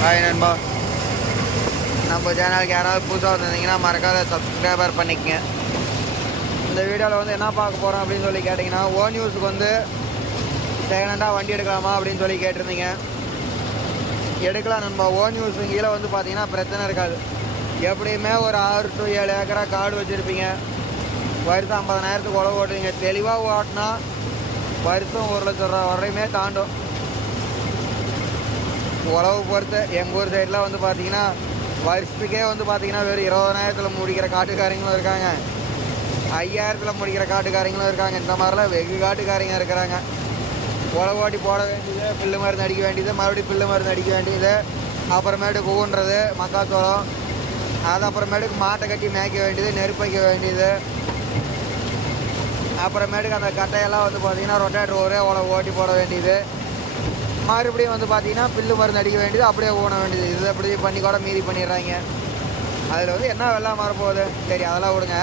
Hi நண்பா. நம்ம சேனலுக்கு யாராவது புதுசாக வந்திருந்தீங்கன்னா மறக்காத சப்ஸ்கிரைபர் பண்ணிக்கங்க. இந்த வீடியோவில் வந்து என்ன பார்க்க போகிறோம் அப்படின்னு சொல்லி கேட்டிங்கன்னா ஓ நியூஸுக்கு வந்து செகண்ட் ஹேண்டாக வண்டி எடுக்கலாமா அப்படின்னு சொல்லி கேட்டிருந்தீங்க. எடுக்கலாம் நண்பா. ஓ நியூஸ் கீழே வந்து பார்த்தீங்கன்னா பிரச்சனை இருக்காது. எப்படியுமே ஒரு ஆறு டு ஏழு ஏக்கரா காடு வச்சுருப்பீங்க. வருஷம் ஐம்பதனாயிரத்துக்கு உழவு ஓட்டுவீங்க. தெளிவாக ஓட்டினா வருஷம் ஒரு லட்சம் ரூபா வரையுமே தாண்டும். உழவு பொறுத்து எங்கள் ஊர் சைடில் வந்து பார்த்தீங்கன்னா வருஷத்துக்கே வந்து பார்த்தீங்கன்னா வெறும் இருபதனாயிரத்தில் முடிக்கிற காட்டுக்காரங்களும் இருக்காங்க. ஐயாயிரத்தில் முடிக்கிற காட்டுக்காரங்களும் இருக்காங்க. இந்த மாதிரிலாம் வெகு காட்டுக்காரங்க இருக்கிறாங்க. உழவு ஓட்டி போட வேண்டியது பில்லு மருந்து அடிக்க வேண்டியது மறுபடியும் பில்லு மருந்து அடிக்க வேண்டியது அப்புறமேட்டுக்கு ஊன்றது மக்காச்சோளம் அது அப்புறமேட்டுக்கு மாட்டை கட்டி மேய்க்க வேண்டியது நெருப்பு வைக்க வேண்டியது. அப்புறமேட்டுக்கு அந்த கட்டையெல்லாம் வந்து பார்த்திங்கன்னா ரொட்டேட்டர் ஒரே உழவு ஓட்டி போட வேண்டியது. மறுபடியும் வந்து பார்த்தீங்கன்னா பில்லு மருந்து அடிக்க வேண்டியது அப்படியே ஓட வேண்டியது. இது அப்படி பண்ணி கூட மீதி பண்ணிடுறாங்க. அதில் வந்து என்ன வெள்ளம் மாறப்போகுது சரி அதெல்லாம் விடுங்க.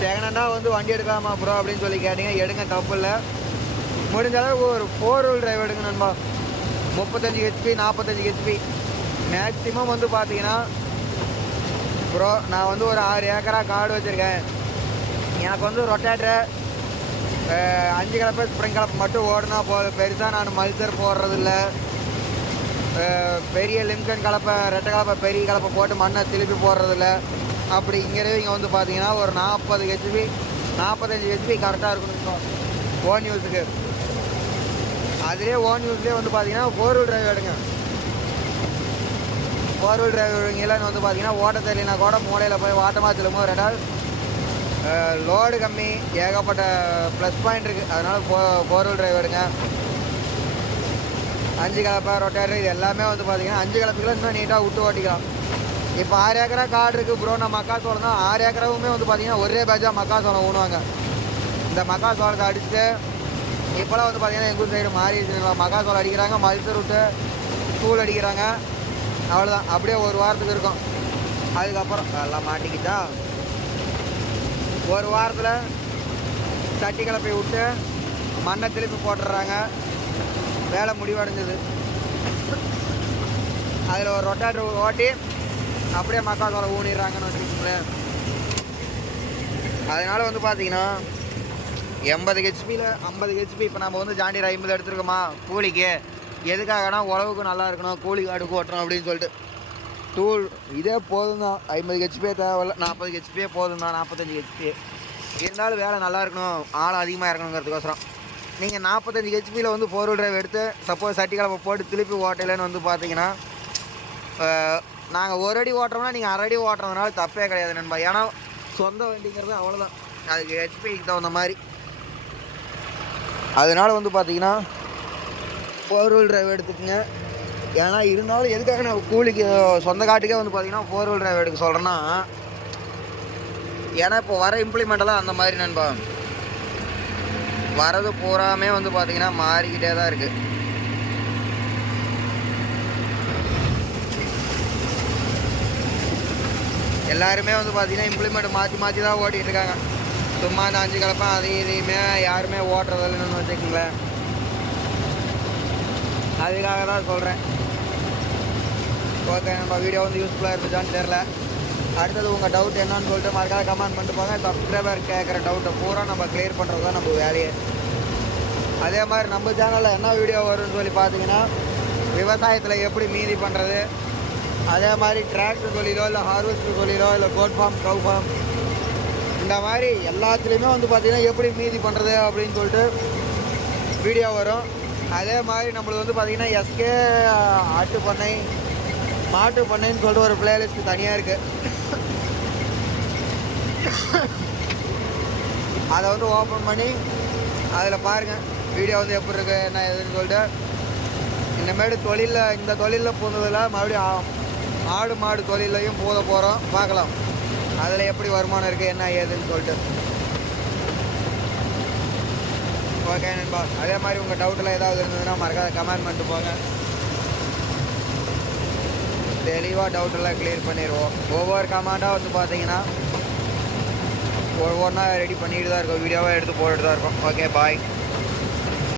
செகண்டா வந்து வண்டி எடுக்கலாமா ப்ரோ அப்படின்னு சொல்லி கேட்டீங்க. எடுங்க தப்பு இல்லை. முடிஞ்ச அளவுக்கு ஒரு ஃபோர் வீல் டிரைவ் எடுங்க நண்பா. முப்பத்தஞ்சு ஹெச்பி நாற்பத்தஞ்சு ஹெச்பி மேக்ஸிமம் வந்து பார்த்தீங்கன்னா ப்ரோ நான் வந்து ஒரு ஆறு ஏக்கராக காடு வச்சுருக்கேன். எனக்கு வந்து ரொட்டேட்டர் அஞ்சு கலப்பை ஸ்ப்ரிங் கலப்பு மட்டும் ஓடினா போதும். பெருசாக நான் மல்சர் போடுறதில்ல. பெரிய லிம்கன் கலப்பை ரெட்டை கலப்பை பெரிய கலப்பை போட்டு மண்ணை திருப்பி போடுறதில்ல. அப்படி இங்கே வந்து பார்த்தீங்கன்னா ஒரு நாற்பது ஹெச்பி நாற்பத்தஞ்சு ஹெச்பி கரெக்டாக இருக்கணும் ஓன் யூஸுக்கு அதுலேயே ஓன் யூஸ்லேயே வந்து பார்த்தீங்கன்னா ஃபோர் வீல் டிரைவ் எடுங்க. ஃபோர் வீல் டிரைவ் எடுங்கன்னு வந்து பார்த்தீங்கன்னா ஓட்ட தெரியலனா கூட மூலையில் போய் வாட்டமாக திரும்ப ரெண்டாவது லோடு கம்மி ஏகப்பட்ட ப்ளஸ் பாயிண்ட் இருக்குது அதனால் ஃபோ ஃபோர் வீல் டிரைவ் எடுங்க. அஞ்சு கலப்பை ரொட்டேட்டர் இது எல்லாமே வந்து பார்த்தீங்கன்னா அஞ்சு கலப்புகளை இன்னும் நீட்டாக விட்டு ஓட்டிக்கலாம். இப்போ ஆறு ஏக்கரா காடு இருக்குது ப்ரோ நான் மக்காசோளம் தான். ஆறு ஏக்கராவுமே வந்து பார்த்தீங்கன்னா ஒரே பேட்சாக மக்காசோளம் ஊனுவாங்க. இந்த மக்காசோளத்தை அடிச்சுட்டு இப்போலாம் வந்து பார்த்தீங்கன்னா எங்கள் ஊர் சைடு மாறிடுச்சு. மக்காசோளம் அடிக்கிறாங்க. மல்சர் விட்டு தூள் அடிக்கிறாங்க. அவ்வளோதான் அப்படியே ஒரு வாரத்துக்கு இருக்கும். அதுக்கப்புறம் எல்லாம் மாட்டிக்கிட்டா ஒரு வாரத்தில் தட்டி கலப்பை விட்டு மண்ணை திருப்பி போட்டுடுறாங்க. வேலை முடிவடைஞ்சது. அதில் ஒரு ரொட்டாட்டர் ஓட்டி அப்படியே மக்காசோளம் ஊனிடுறாங்கன்னு வச்சுக்கோங்களேன். அதனால் வந்து பார்த்தீங்கன்னா எண்பது ஹெச்பியில் ஐம்பது ஹெச்பி இப்போ நம்ம வந்து ஜாண்டியர் ஐம்பது எடுத்துருக்கோமா கூலிக்கு. எதுக்காகனா உழவுக்கு நல்லா இருக்கணும் கூலி காடுக்கு ஓட்டணும் அப்படின்னு சொல்லிட்டு. டூல் இதே போதும் தான். ஐம்பது ஹெச்பியே தேவையில்ல. நாற்பது ஹெச்பியே போதும் தான். நாற்பத்தஞ்சு ஹெச்பி இருந்தாலும் வேலை நல்லா இருக்கணும். ஆள் அதிகமாக இருக்கணுங்கிறதுக்கோசரம். நீங்கள் நாற்பத்தஞ்சு ஹெச்பியில் வந்து ஃபோர் வீல் டிரைவ் எடுத்து சப்போஸ் சட்டி கலப்பை போட்டு திருப்பி ஓட்டலைன்னு வந்து பார்த்தீங்கன்னா நாங்கள் ஒரு அடி ஓட்டுறோம்னா நீங்கள் அரை அடி ஓட்டுறதுனால தப்பே கிடையாது நண்பா. ஏன்னா சொந்த வண்டிங்கிறது அவ்வளோதான் அதுக்கு ஹெச்பிக்கு தகுந்த மாதிரி. அதனால் வந்து பார்த்தீங்கன்னா ஃபோர் வீல் டிரைவ் எடுத்துக்கோங்க. ஏன்னா இருந்தாலும் எதுக்காக நான் கூலிக்கு சொந்த காட்டுக்கே வந்து பார்த்தீங்கன்னா ஃபோர் வீல் டிரைவ் எடுக்க சொல்கிறேன்னா ஏன்னா இப்போ வர இம்ப்ளிமெண்ட்டெல்லாம் அந்த மாதிரி நண்பா. வரது பூராமே வந்து பார்த்தீங்கன்னா மாறிக்கிட்டே தான் இருக்குது எல்லாருமே வந்து பார்த்தீங்கன்னா இம்ப்ளிமெண்ட் மாற்றி மாற்றி தான் ஓட்டிகிட்டு இருக்காங்க. சும்மா அந்த அஞ்சு கலப்பம் அதையும் இதையுமே யாருமே ஓட்டுறதில்லைன்னு வச்சுக்கோங்களேன். அதுக்காக தான் சொல்கிறேன் ஓகே நம்ம வீடியோ வந்து யூஸ்ஃபுல்லாக இருந்துச்சான்னு தெரில அடுத்தது உங்கள் டவுட் என்னன்னு சொல்லிட்டு மறக்காத கமெண்ட் பண்ணிட்டு போங்க. சப்ஸ்கிரைபர் கேட்குற டவுட்டை பூரா நம்ம கிளியர் பண்ணுறது தான் நம்ம வேலையே. அதே மாதிரி நம்ம சேனலில் என்ன வீடியோ வரும்னு சொல்லி பார்த்தீங்கன்னா விவசாயத்தில் எப்படி மீதி பண்ணுறது அதே மாதிரி டிராக்டர் தொழிலோ இல்லை ஹார்வெஸ்டர் தொழிலோ இல்லை கோட் ஃபார்ம் கவு ஃபார்ம் இந்த மாதிரி எல்லாத்துலேயுமே வந்து பார்த்திங்கன்னா எப்படி மீதி பண்ணுறது அப்படின்னு சொல்லிட்டு வீடியோ வரும். அதே மாதிரி நம்மளுக்கு வந்து பார்த்திங்கன்னா எஸ்கே ஆட்டு பண்ணை மாட்டு பண்ணைன்னு சொல்லிட்டு ஒரு பிளேலிஸ்ட் தனியாக இருக்குது அதை வந்து ஓப்பன் பண்ணி அதில் பாருங்கள் வீடியோ வந்து எப்படி இருக்குது என்ன ஏதுன்னு சொல்லிட்டு. இந்தமாரி தொழிலில் இந்த தொழிலில் போனதில் மறுபடியும் ஆடு மாடு தொழிலையும் போத போகிறோம் பார்க்கலாம். அதில் எப்படி வருமானம் இருக்குது என்ன ஏதுன்னு சொல்லிட்டு. ஓகே நண்பா. அதே மாதிரி உங்கள் டவுட்டில் ஏதாவது இருந்ததுன்னா மறக்காத கமெண்ட் பண்ணிட்டு போங்க. தெளிவாக டவுட்டெல்லாம் கிளியர் பண்ணிடுவோம் ஒவ்வொரு கமாண்டாக வந்து பார்த்தீங்கன்னா ஒவ்வொன்றா ரெடி பண்ணிட்டு தான் இருக்கோம். வீடியோவாக எடுத்து போட்டுட்டு தான் இருக்கோம். Okay bye